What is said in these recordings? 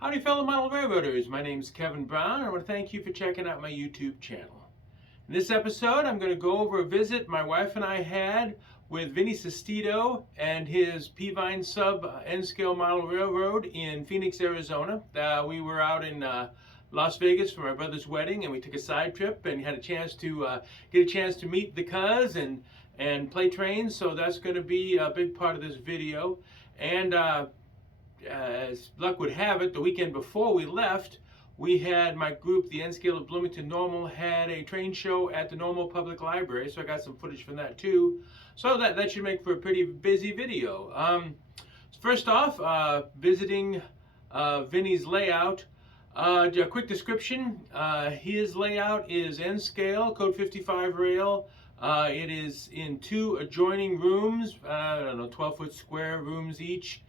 Howdy fellow model railroaders, my name is Kevin Brown and I want to thank you for checking out my YouTube channel. In this episode I'm going to go over a visit my wife and I had with Vinny and his P-Vine sub N-scale model railroad in Phoenix, Arizona. We were out in Las Vegas for my brother's wedding and we took a side trip and had a chance to get a chance to meet the cuz and play trains, so that's going to be a big part of this video. And as luck would have it, the weekend before we left, we had my group, the N-Scale of Bloomington Normal, had a train show at the Normal Public Library, so I got some footage from that too. So that should make for a pretty busy video. First off, visiting Vinny's layout. A quick description, his layout is N-Scale, code 55 rail. It is in two adjoining rooms, I don't know, 12-foot square rooms each.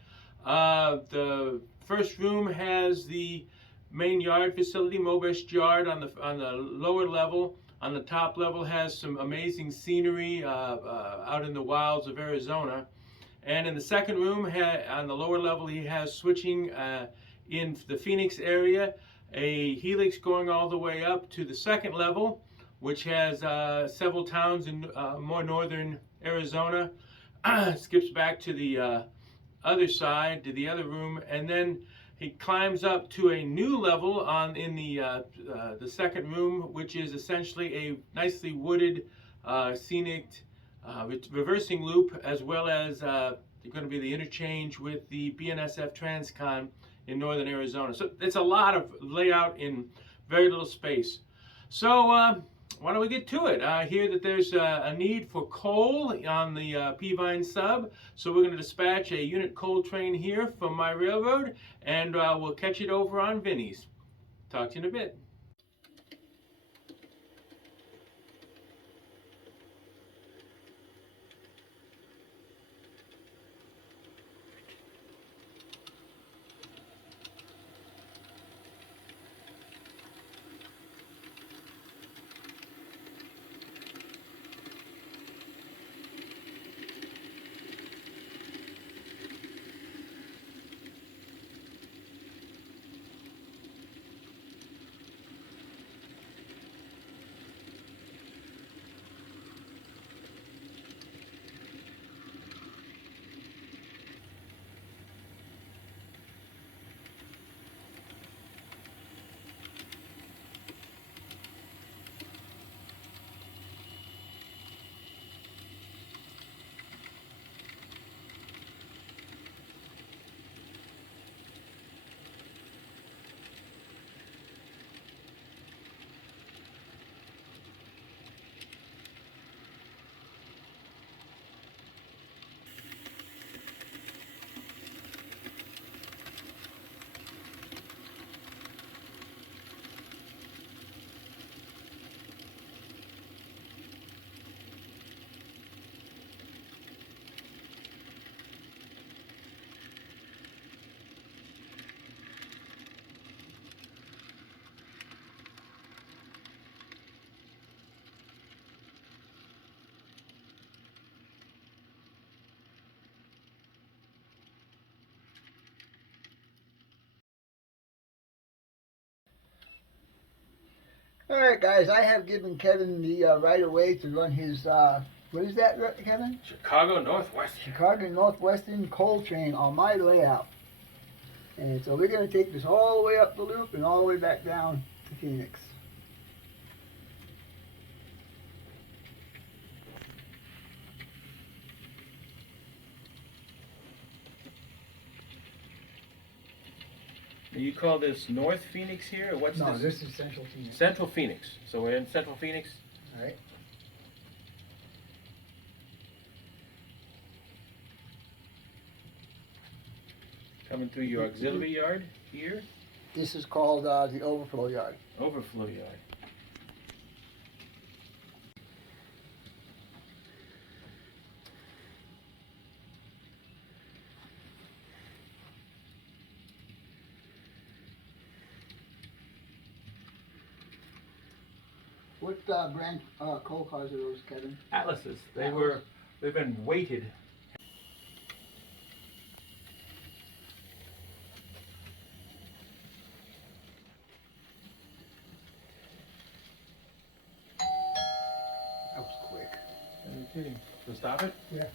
The first room has the main yard facility, Mobest yard, on the lower level. On the top level has some amazing scenery out in the wilds of Arizona. And in the second room, on the lower level, he has switching in the Phoenix area, a helix going all the way up to the second level, which has several towns in more northern Arizona. Skips back to the other side, to the other room, and then he climbs up to a new level in the second room, which is essentially a nicely wooded, scenic reversing loop, as well as going to be the interchange with the BNSF Transcon in northern Arizona. So it's a lot of layout in very little space. So why don't we get to it? I hear that there's a need for coal on the P-Vine sub, so we're going to dispatch a unit coal train here from my railroad, and we'll catch it over on Vinny's. Talk to you in a bit. Alright guys, I have given Kevin the right of way to run his, what is that, Kevin? Chicago Northwestern. Chicago Northwestern coal train on my layout. And so we're going to take this all the way up the loop and all the way back down to Phoenix. You call this North Phoenix here, or what's No, this? this is Central Phoenix. Central Phoenix. So we're in Central Phoenix. Alright. Coming through your auxiliary yard here. This is called the overflow yard. Overflow yard. What brand coal cars are those, Kevin? Atlases. Atlas. They've been weighted. kidding. So stop it? Yeah.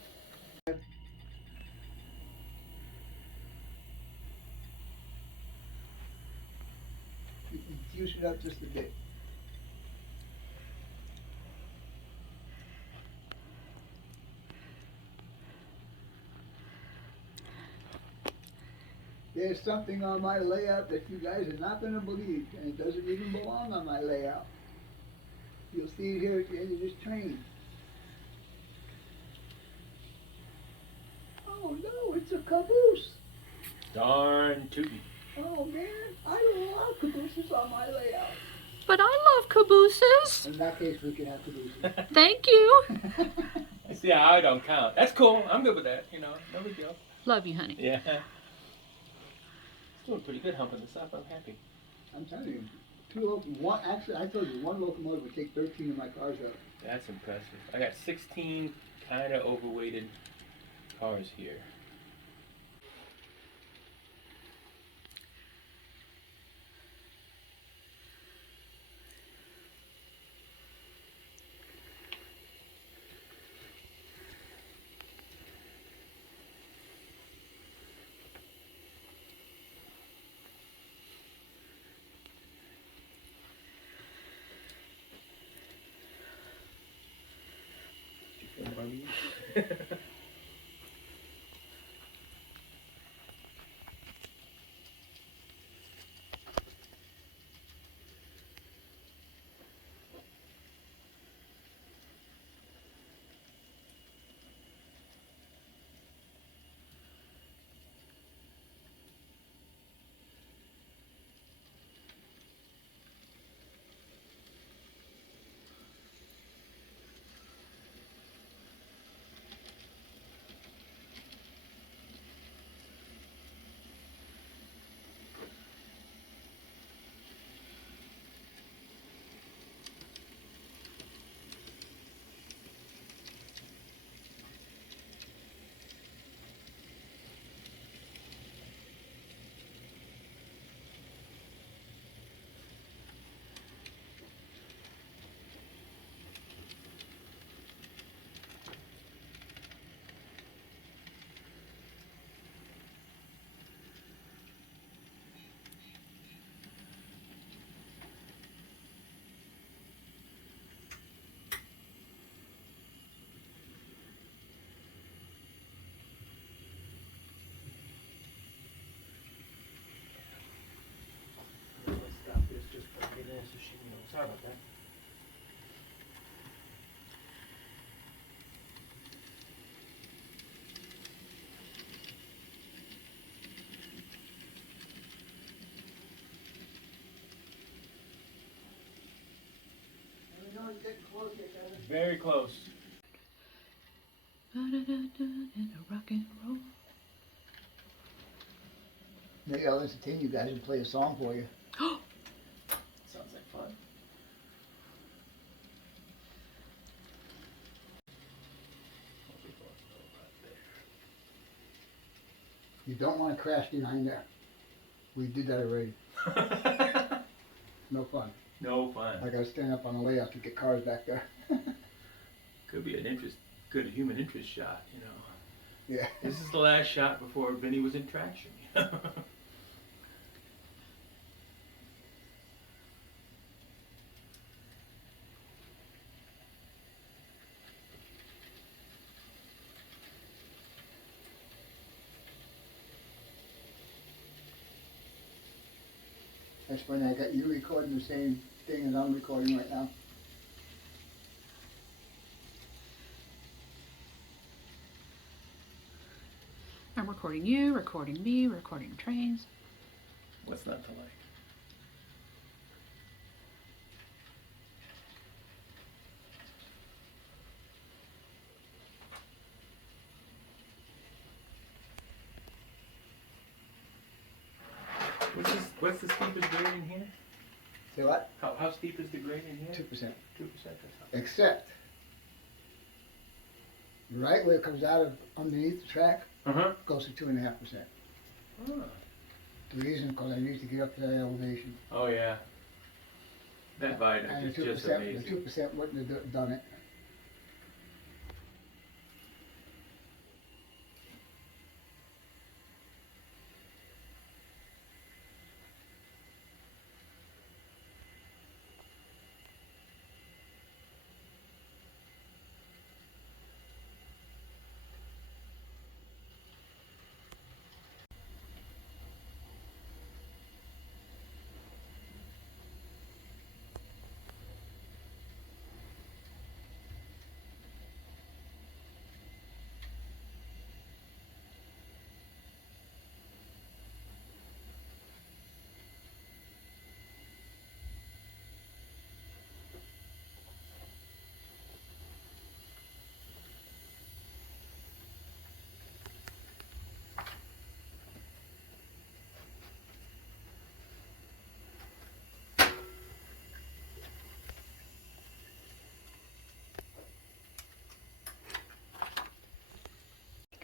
You can juice it up just a bit. There's something on my layout that you guys are not going to believe, and it doesn't even belong on my layout. You'll see it here at the end of this train. Oh no, it's a caboose. Darn tootin'. Oh man, I don't allow cabooses on my layout. But I love cabooses. In that case, we can have cabooses. Thank you. I see how I don't count. That's cool. I'm good with that. You know, no big deal. Love you, honey. Yeah. It's doing pretty good humping this up. I'm happy. I'm telling you, actually, I told you, one locomotive would take 13 of my cars out. That's impressive. I got 16 kind of overweighted cars here. Sorry about that. Very close. And a rock and roll. Maybe I'll entertain you guys and play a song for you. Sounds like fun. You don't want to crash behind there. We did that already. No fun. No fun. I gotta stand up on the layout to get cars back there. Could be an good human interest shot, you know. Yeah. This is the last shot before Vinny was in traction. That's funny, I got you recording the same thing as I'm recording right now. I'm recording you, recording me, recording trains. What's not to like? What's the steepest grade in here? Say what? How steep is the grade in here? 2%. 2%. That's not Except, right where it comes out of underneath the track, goes to 2.5%. Oh. The reason, because I need to get up to that elevation. Oh yeah. That viaduct And is the just 2%, amazing. the 2% wouldn't have done it.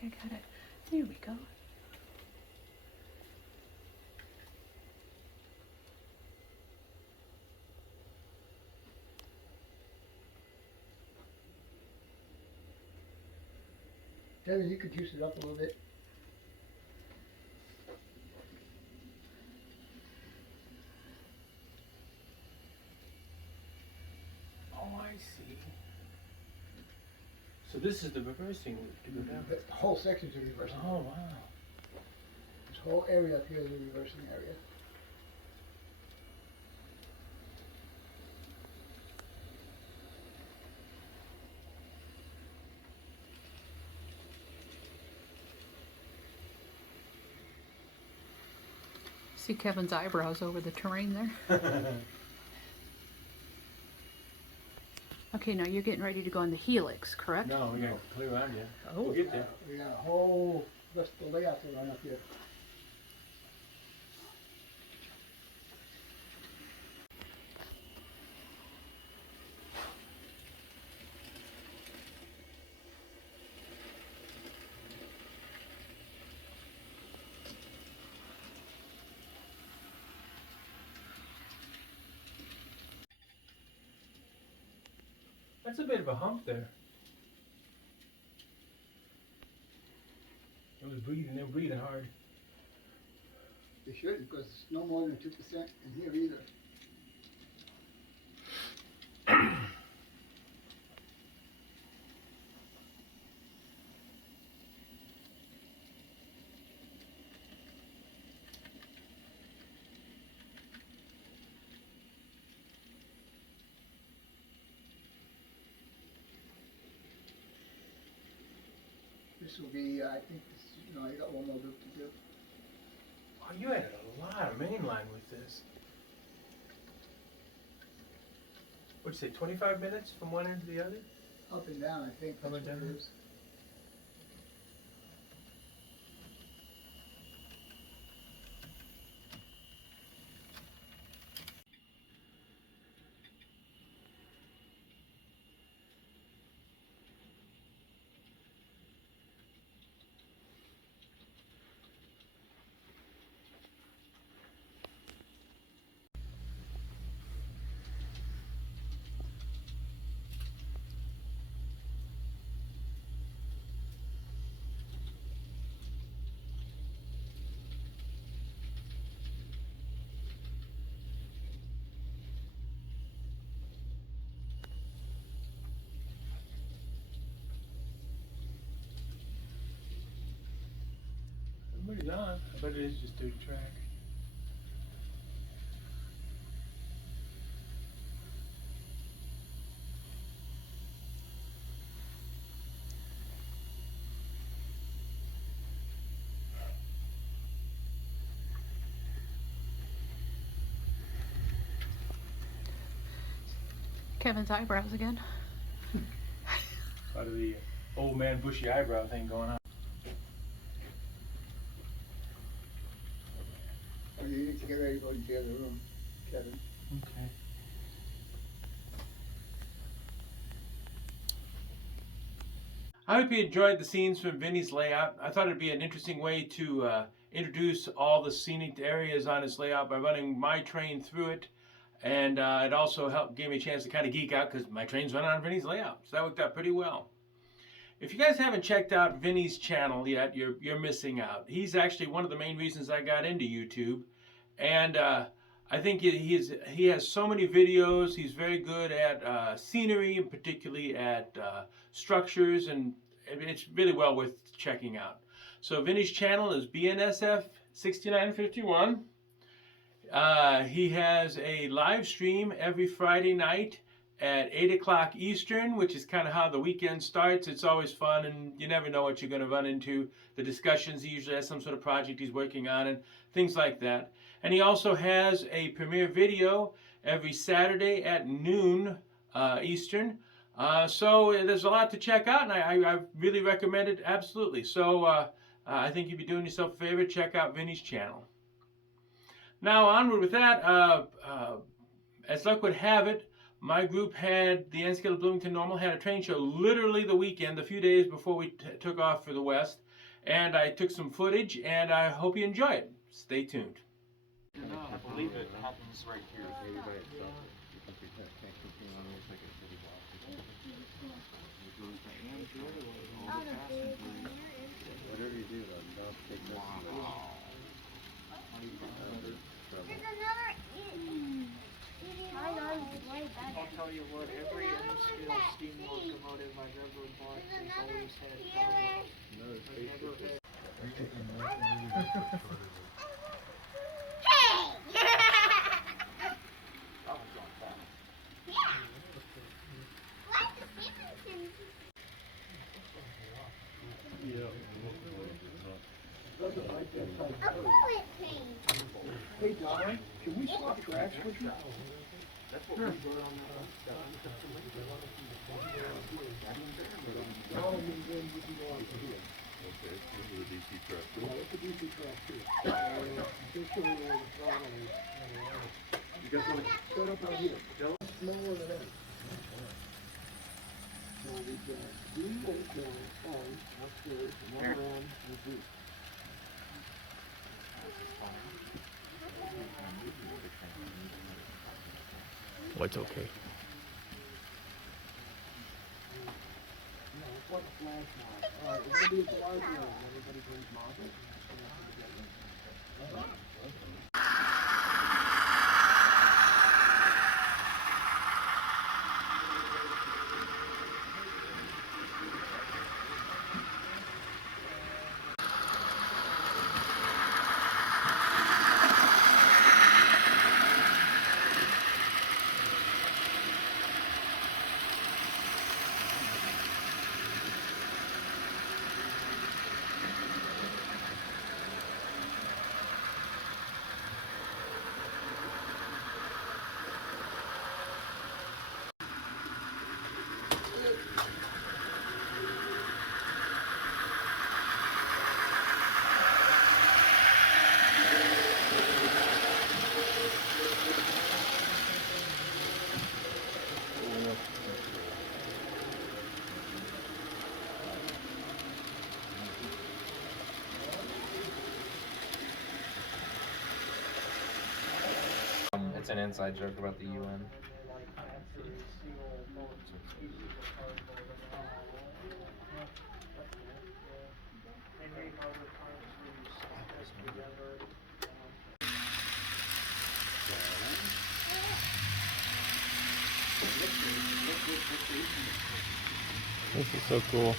I got it. There we go. Kevin, you could juice it up a little bit. Oh, I see. So this is the reversing loop to go down. The whole section's a reversing. Oh, wow. This whole area up here is a reversing area. See Kevin's eyebrows over the terrain there? Okay, now you're getting ready to go on the helix, correct? No, we got to clear on you. Oh. We'll get there. We got a whole rest of the layout to run up here. That's a bit of a hump there. It was breathing, they're breathing hard. They should, because it's no more than 2% in here either. This will be, I think, this, I got one more loop to do. Oh, you added a lot of main line with this. What'd you say, 25 minutes from one end to the other? Up and down, I think. Up That's and what down. it is. Everybody's on. I bet it is just dirt track. Kevin's eyebrows again. Out of the old man bushy eyebrow thing going on. Oh, you need to get ready to go into the other room, Kevin. Okay. I hope you enjoyed the scenes from Vinny's layout. I thought it'd be an interesting way to introduce all the scenic areas on his layout by running my train through it. And it also gave me a chance to kind of geek out because my train's run on Vinny's layout. So that worked out pretty well. If you guys haven't checked out Vinny's channel yet, you're missing out. He's actually one of the main reasons I got into YouTube. And I think he has so many videos. He's very good at scenery and particularly at structures, and it's really well worth checking out. So Vinny's channel is bnsf6951. He has a live stream every Friday night at 8 o'clock Eastern, which is kind of how the weekend starts. It's always fun, and you never know what you're going to run into. The discussions, he usually has some sort of project he's working on and things like that. And he also has a premiere video every Saturday at noon Eastern. So there's a lot to check out, and I really recommend it, absolutely. So I think you'd be doing yourself a favor, check out Vinny's channel. Now onward with that, as luck would have it, my group had, the N-Scale of Bloomington Normal, had a train show literally the weekend, a few days before we took off for the West. and I took some footage, and I hope you enjoy it. Stay tuned. I believe it happens right here. Whatever you do, though, don't take this. I'll tell you what, every M-scale steam locomotive I've ever bought has always had problems. Hey, Don, can we swap tracks with you? No, then you can go on to here. Okay, this is a DC truck. Yeah, it's a DC track too. Just show you where the throttle is. You got one? Set up out here. Lower than that. So we've got D down, on, upstairs, and one around the D. What's okay? No, it's like a flash mob. Alright, we're gonna do it the larger one. Everybody brings modules. It's an inside joke about the UN. This is so cool.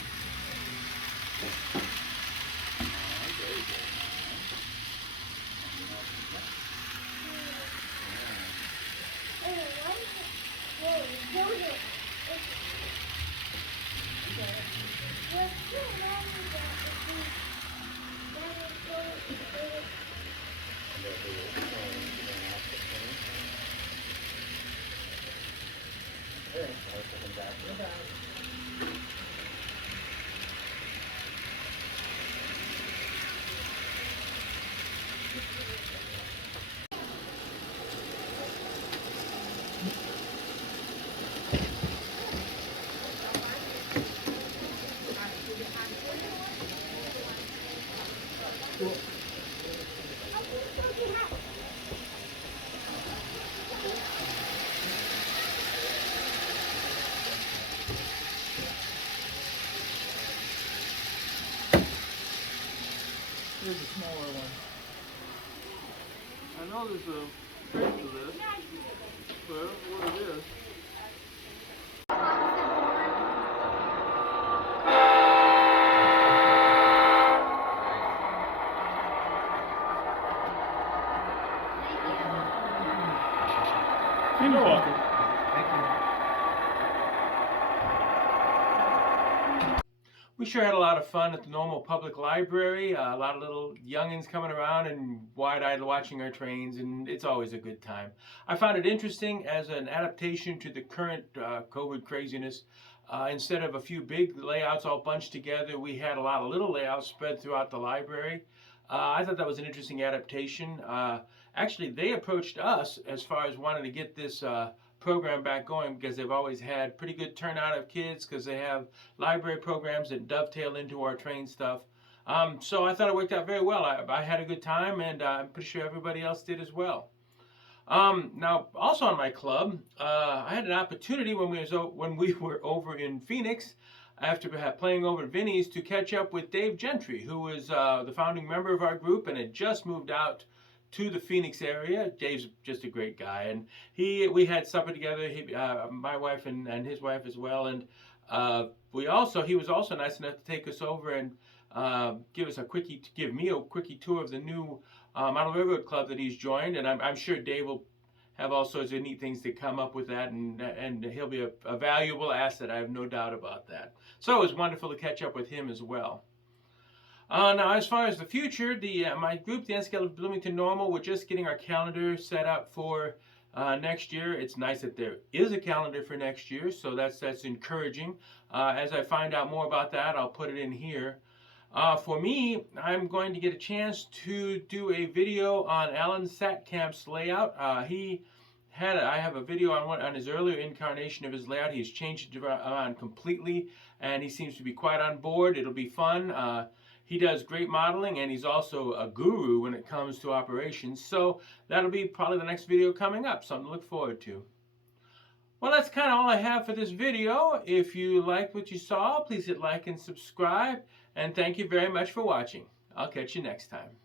Here's a smaller one. I know there's a trick to this, but I don't know what it is. You're welcome. We sure had a lot of fun at the normal public library. A lot of little youngins coming around and wide-eyed watching our trains, and it's always a good time. I found it interesting as an adaptation to the current COVID craziness. Instead of a few big layouts all bunched together, we had a lot of little layouts spread throughout the library. I thought that was an interesting adaptation. Actually, they approached us as far as wanting to get this program back going because they've always had pretty good turnout of kids because they have library programs that dovetail into our train stuff. So I thought it worked out very well. I had a good time, and I'm pretty sure everybody else did as well. Now, also on my club, I had an opportunity when we were over in Phoenix, after playing over at Vinny's, to catch up with Dave Gentry, who was the founding member of our group and had just moved out to the Phoenix area. Dave's just a great guy, and we had supper together. My wife and his wife as well, and he was also nice enough to take us over and give me a quickie tour of the new Model Railroad Club that he's joined, and I'm sure Dave will have all sorts of neat things to come up with that, and he'll be a valuable asset. I have no doubt about that. So it was wonderful to catch up with him as well. Now, as far as the future, my group, the NSCAL of Bloomington Normal, we're just getting our calendar set up for next year. It's nice that there is a calendar for next year, so that's encouraging. As I find out more about that, I'll put it in here. For me, I'm going to get a chance to do a video on Alan Satkamp's layout. I have a video on his earlier incarnation of his layout. He's changed it around completely, and he seems to be quite on board. It'll be fun. He does great modeling, and he's also a guru when it comes to operations. So that'll be probably the next video coming up, something to look forward to. Well, that's kind of all I have for this video. If you liked what you saw, please hit like and subscribe. And thank you very much for watching. I'll catch you next time.